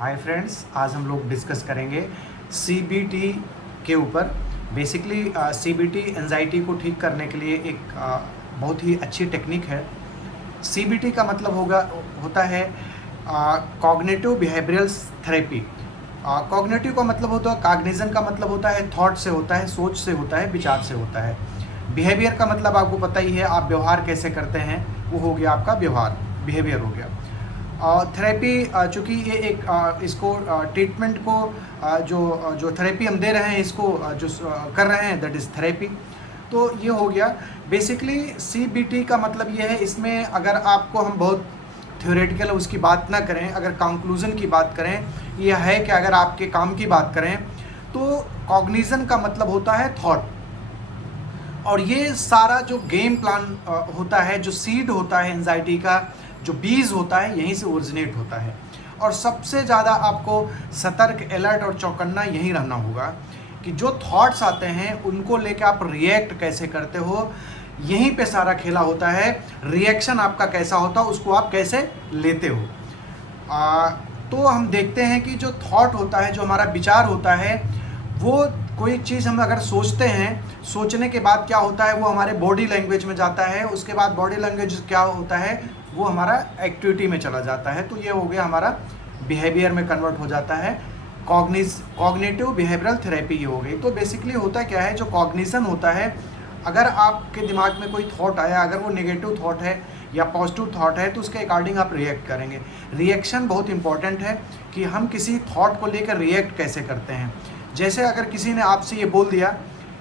Hi friends, आज हम लोग डिस्कस करेंगे सीबीटी के ऊपर। बेसिकली सीबीटी एंजाइटी को ठीक करने के लिए एक बहुत ही अच्छी टेक्निक है। सीबीटी का मतलब होता है कॉग्निटिव बिहेवियरल थेरेपी। कॉग्निटिव का मतलब होता है, कॉग्निजन का मतलब होता है थॉट से होता है, सोच से होता है, विचार से होता है। बिहेवियर का मतलब आपको पता ही है, आप व्यवहार कैसे करते हैं, वो हो गया आपका व्यवहार, बिहेवियर हो गया। थेरेपी, चूँकि ये एक इसको ट्रीटमेंट को जो थेरेपी हम दे रहे हैं, इसको कर रहे हैं, दैट इज़ थेरेपी। तो ये हो गया। बेसिकली सीबीटी का मतलब ये है, इसमें अगर आपको हम बहुत थ्योरेटिकल उसकी बात ना करें, अगर कंक्लूजन की बात करें, यह है कि अगर आपके काम की बात करें तो कॉग्निजन का मतलब होता है थॉट। और ये सारा जो गेम प्लान होता है, जो सीड होता है एंजाइटी का, जो बीज होता है, यहीं से ओरिजिनेट होता है। और सबसे ज़्यादा आपको सतर्क, अलर्ट और चौकन्ना यहीं रहना होगा कि जो थॉट्स आते हैं उनको लेकर आप रिएक्ट कैसे करते हो। यहीं पे सारा खेला होता है। रिएक्शन आपका कैसा होता है, उसको आप कैसे लेते हो। तो हम देखते हैं कि जो थॉट होता है, जो हमारा विचार होता है, वो कोई चीज़ हम अगर सोचते हैं, सोचने के बाद क्या होता है, वो हमारे बॉडी लैंग्वेज में जाता है। उसके बाद बॉडी लैंग्वेज क्या होता है, वो हमारा एक्टिविटी में चला जाता है। तो ये हो गया हमारा बिहेवियर में कन्वर्ट हो जाता है। कॉग्निटिव बिहेवियरल थेरेपी ये हो गई। तो बेसिकली होता क्या है, जो कॉग्निशन होता है, अगर आपके दिमाग में कोई थॉट आया, अगर वो नेगेटिव थॉट है या पॉजिटिव थॉट है, तो उसके अकॉर्डिंग आप रिएक्ट करेंगे। रिएक्शन बहुत इंपॉर्टेंट है कि हम किसी थॉट को लेकर रिएक्ट कैसे करते हैं। जैसे अगर किसी ने आपसे ये बोल दिया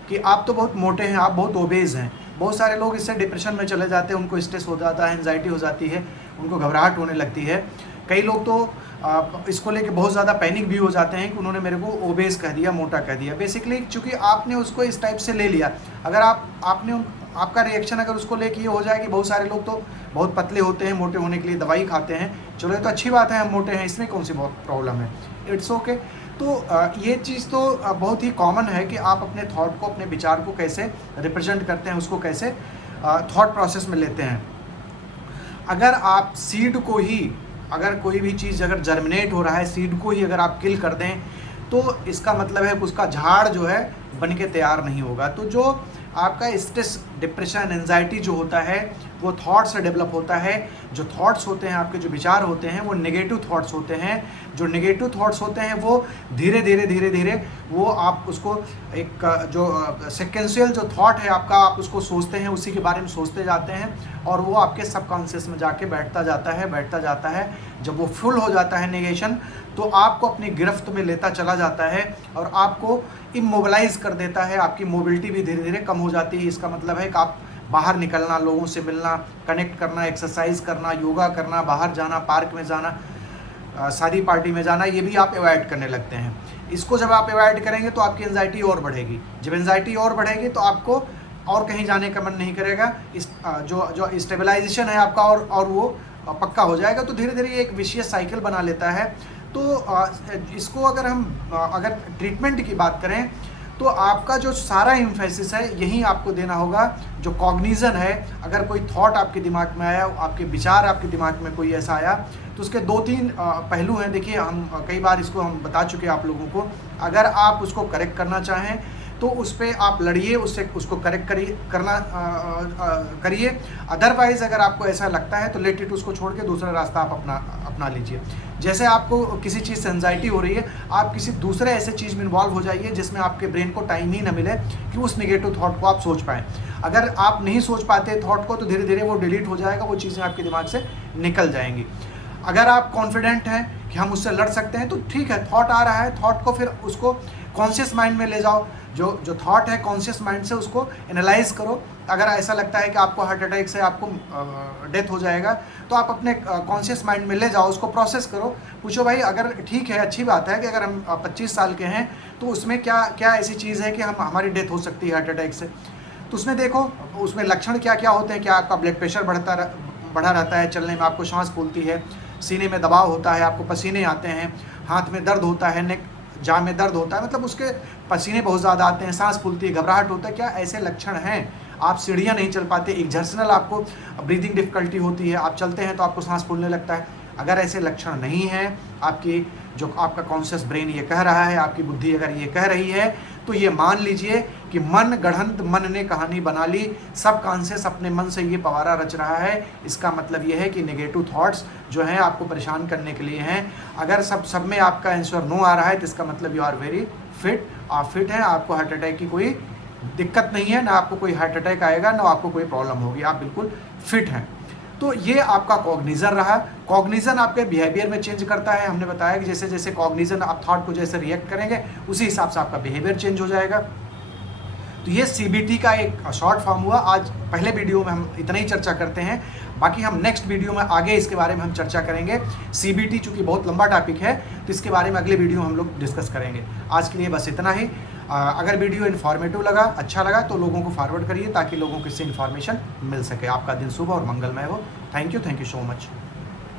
कि आप तो बहुत मोटे हैं, आप बहुत ओबेज हैं, बहुत सारे लोग इससे डिप्रेशन में चले जाते हैं, उनको स्ट्रेस हो जाता है, एंजाइटी हो जाती है, उनको घबराहट होने लगती है। कई लोग तो इसको लेके बहुत ज़्यादा पैनिक भी हो जाते हैं कि उन्होंने मेरे को ओबेज कह दिया, मोटा कह दिया। बेसिकली चूँकि आपने उसको इस टाइप से ले लिया, अगर आपका रिएक्शन अगर उसको लेके ये हो जाए कि बहुत सारे लोग तो बहुत पतले होते हैं, मोटे होने के लिए दवाई खाते हैं, चलो ये तो अच्छी बात है, हम मोटे हैं, इसमें कौन सी प्रॉब्लम है, इट्स ओके। तो ये चीज़ तो बहुत ही कॉमन है कि आप अपने थॉट को, अपने विचार को कैसे रिप्रेजेंट करते हैं, उसको कैसे थॉट प्रोसेस में लेते हैं। अगर आप सीड को ही, अगर कोई भी चीज़ अगर जर्मिनेट हो रहा है, सीड को ही अगर आप किल कर दें, तो इसका मतलब है कि उसका झाड़ जो है बन के तैयार नहीं होगा। तो जो आपका स्ट्रेस, डिप्रेशन, एंजाइटी जो होता है, वो थॉट से डेवलप होता है। जो थॉट्स होते हैं, आपके जो विचार होते हैं, वो नेगेटिव थॉट्स होते हैं। जो नेगेटिव थॉट्स होते हैं वो धीरे धीरे वो आप उसको एक जो सिक्वेंशियल जो थॉट है आपका, आप उसको सोचते हैं, उसी के बारे में सोचते जाते हैं, और वो आपके सबकॉन्शियस में जाके बैठता जाता है। जब वो फुल हो जाता है नेगेशन, तो आपको अपनी गिरफ्त में लेता चला जाता है और आपको इमोबिलाइज कर देता है। आपकी मोबिलिटी भी धीरे धीरे कम हो जाती है। इसका मतलब है कि आप बाहर निकलना, लोगों से मिलना, कनेक्ट करना, एक्सरसाइज करना, योगा करना, बाहर जाना, पार्क में जाना, शादी पार्टी में जाना, ये भी आप अवॉइड करने लगते हैं। इसको जब आप अवॉइड करेंगे तो आपकी एंजाइटी और बढ़ेगी। जब एंजाइटी और बढ़ेगी तो आपको और कहीं जाने का मन नहीं करेगा। इस जो स्टेबलाइजेशन है आपका और वो पक्का हो जाएगा। तो धीरे धीरे ये एक विशियस साइकिल बना लेता है। तो इसको अगर हम अगर ट्रीटमेंट की बात करें, तो आपका जो सारा इम्फेसिस है यहीं आपको देना होगा। जो कॉग्निजन है, अगर कोई थॉट आपके दिमाग में आया, आपके विचार आपके दिमाग में कोई ऐसा आया, तो उसके 2-3 पहलू हैं। देखिए, हम कई बार इसको हम बता चुके हैं आप लोगों को। अगर आप उसको करेक्ट करना चाहें तो उस पर आप लड़िए, उसको करेक्ट करिए। अदरवाइज़ अगर आपको ऐसा लगता है तो लेट इट, उसको छोड़ के दूसरा रास्ता आप अपना लीजिए। जैसे आपको किसी चीज़ से एंजाइटी हो रही है, आप किसी दूसरे ऐसे चीज़ में इन्वॉल्व हो जाइए जिसमें आपके ब्रेन को टाइम ही ना मिले कि उस नेगेटिव थॉट को आप सोच पाएँ। अगर आप नहीं सोच पाते थॉट को, तो धीरे धीरे वो डिलीट हो जाएगा, वो चीज़ें आपके दिमाग से निकल जाएंगी। अगर आप कॉन्फिडेंट हैं कि हम उससे लड़ सकते हैं, तो ठीक है, थॉट आ रहा है, थॉट को फिर उसको कॉन्शियस माइंड में ले जाओ। जो थॉट है, कॉन्शियस माइंड से उसको एनालाइज करो। अगर ऐसा लगता है कि आपको हार्ट अटैक से आपको डेथ हो जाएगा, तो आप अपने कॉन्शियस माइंड में ले जाओ, उसको प्रोसेस करो। पूछो भाई, अगर ठीक है, अच्छी बात है कि अगर हम 25 साल के हैं, तो उसमें क्या ऐसी चीज़ है कि हमारी डेथ हो सकती है हार्ट अटैक से। तो उसमें देखो, उसमें लक्षण क्या क्या होते हैं। क्या आपका ब्लड प्रेशर बढ़ा रहता है, चलने में आपको सांस फूलती है, सीने में दबाव होता है, आपको पसीने आते हैं, हाथ में दर्द होता है, नेक जाम में दर्द होता है, मतलब उसके पसीने बहुत ज़्यादा आते हैं, सांस फूलती है, घबराहट होता है, क्या ऐसे लक्षण हैं? आप सीढ़ियाँ नहीं चल पाते, एक्सर्शनल आपको ब्रीदिंग डिफ़िकल्टी होती है, आप चलते हैं तो आपको सांस फूलने लगता है। अगर ऐसे लक्षण नहीं हैं, आपकी जो आपका कॉन्शियस ब्रेन ये कह रहा है, आपकी बुद्धि अगर ये कह रही है, तो ये मान लीजिए कि मन गढ़ंत मन ने कहानी बना ली, सब कॉन्शियस अपने मन से ये पवारा रच रहा है। इसका मतलब ये है कि नेगेटिव थॉट्स जो हैं आपको परेशान करने के लिए हैं। अगर सब में आपका आंसर नो आ रहा है तो इसका मतलब यू आर वेरी फिट, आप फिट हैं, आपको हार्ट अटैक की कोई दिक्कत नहीं है, ना आपको कोई हार्ट अटैक आएगा, ना आपको कोई प्रॉब्लम होगी, आप बिल्कुल फिट हैं। तो ये आपका कॉग्निजन रहा। कॉग्निजन आपके बिहेवियर में चेंज करता है। हमने बताया कि जैसे जैसे कॉग्निजन आप थॉट को जैसे रिएक्ट करेंगे उसी हिसाब से आपका बिहेवियर चेंज हो जाएगा। तो ये CBT का एक शॉर्ट फॉर्म हुआ। आज पहले वीडियो में हम इतना ही चर्चा करते हैं, बाकी हम नेक्स्ट वीडियो में आगे इसके बारे में हम चर्चा करेंगे। CBT चूँकि बहुत लंबा टॉपिक है तो इसके बारे में अगले वीडियो में हम लोग डिस्कस करेंगे। आज के लिए बस इतना ही। अगर वीडियो इन्फॉर्मेटिव लगा, अच्छा लगा, तो लोगों को फॉरवर्ड करिए ताकि लोगों को इससे इन्फॉर्मेशन मिल सके। आपका दिन शुभ और मंगलमय हो। Thank you so much.